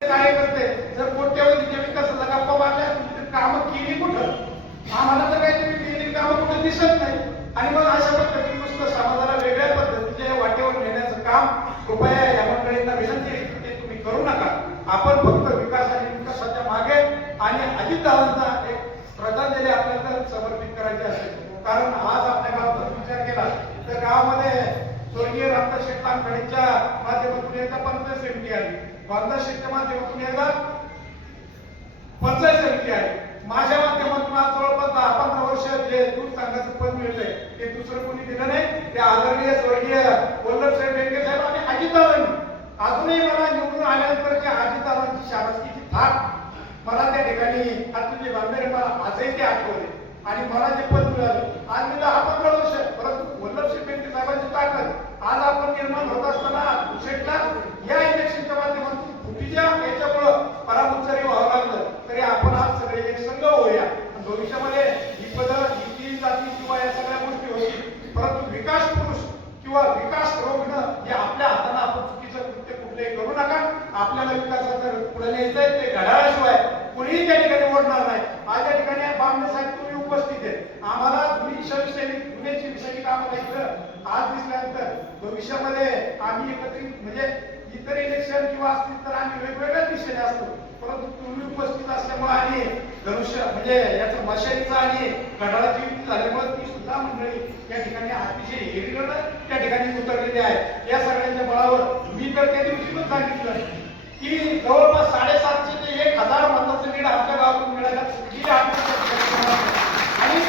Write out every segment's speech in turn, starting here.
कार्यकर्ते जर कोट्यवधीच्या विकासाचा गप्पा मारल्या तर कामं केली कुठं? आम्हाला तर काही तुम्ही केलेली कामं कुठं दिसत नाही. आणि मग अशा पद्धतीने नुसतं समाजाला वेगळ्या पद्धतीच्या वाटेवर नेण्याचं काम कृपया या मंडळींना विनंती आहे. की ते तुम्ही करू नका. आपण फक्त विकास आणि विकासाच्या मागे आणि अजितदादांना एक श्रद्धांजली आपल्याला समर्पित करायची असेल. कारण आज आपल्या गावाचा विचार केला तर गावामध्ये स्वर्गीय रामदास शेठ लांगडेच्या माध्यमातून एकदा पंचायत समिती आली. रामदास शेठच्या माध्यमातून एकदा पंचायत समिती आहे माझ्या माध्यमातून आज जवळपास दहा पंधरा वर्ष जे दूध संघाचं पद मिळतंय ते दुसरं कोणी दिलं नाही. ते आदरणीय स्वर्गीय वल्लभ साहेब बेंके साहेब आणि अजितदादांनी. अजूनही मला निवडून आल्यानंतर त्या अजितदादांची शाबासकीची थाप मला त्या ठिकाणी अतिशय बांधरे मला आजही ते आठवले आणि मला जे पद मिळालं आज मी दहा पंधरा वर्ष परंतु वल्लभसिंग बेंके साहेबांची ताकद आज आपण निर्माण होत असताना शेटला या इलेक्शनच्या माध्यमातून फुटीच्या याच्यामुळं पराभूत जरी व्हावं लागलं तरी आपण आज सगळे एक संघ होऊया आणि भविष्यामध्ये ही पद ही तीन जाती किंवा या सगळ्या गोष्टी होतील परंतु विकास पुरुष किंवा विकास रोखणं हे आपल्या हाताने आपण चुकीचं कृत्य कुठलेही करू नका आपल्याला विकासाचं पुढे न्यायचंय ते घड्याळाशिवाय कुणीही त्या ठिकाणी ओढणार नाही. आज या ठिकाणी बामणे साहेब तुम्ही उपस्थित आहेत. आम्हाला जुनी शिवसैनिक जुने शिवसैनिक आम्हाला इथं आज दिसल्यानंतर भविष्यामध्ये आम्ही एकत्रित म्हणजे इतर इलेक्शन किंवा असतील तर आम्ही वेगवेगळ्या दिशेने असतो. परंतु तुम्ही उपस्थित असल्यामुळे आणि धनुष्य म्हणजे याचं मशालीचं आणि घडाळाची युती झाल्यामुळे ती सुद्धा मंडळी या ठिकाणी अतिशय हेरीकडं त्या ठिकाणी उतरलेली आहे. या सगळ्यांच्या बळावर मी तर त्या दिवशी पण सांगितलं की जवळपास साडेसातशे ते एक हजार मताचं लीड आमच्या गावातून मिळायला ही आणि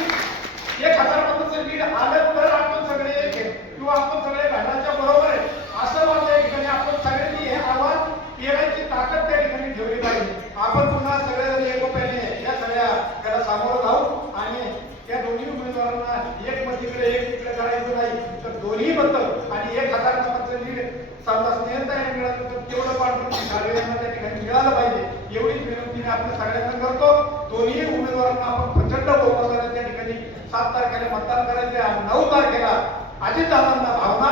एक हजार मताचं लीड आलं तर आपण सगळे एक किंवा आपण सगळे घराच्या बरोबर आहे. असं माझ्या ठिकाणी आपण सगळ्यांनी हे आव्हान येण्याची ताकद त्या ठिकाणी ठेवली पाहिजे. आपण पुन्हा सगळेजण एकोप्याने या सगळ्या त्याला सामोरं जाऊ आणि त्या दोन्ही उमेदवारांना एक मत तिकडे एक तिकडे करायचं नाही. तर दोन्ही बद्दल आणि एक हजार मताचं लीड समजा स्नेहताने मिळालं त्या ठिकाणी मिळालं पाहिजे. एवढीच विनंती मी आपल्या सगळ्यांना करतो. दोन्ही उमेदवारांना आपण प्रचंड बहुमताने त्या ठिकाणी सात तारखेला मतदान करायचे आणि नऊ तारखेला अजितदादांना भावना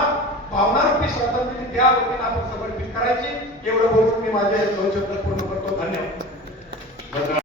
भावनारूपी श्रद्धांजली त्या वतीने आपण समर्पित करायची. एवढं बोलून मी माझे दोन शब्द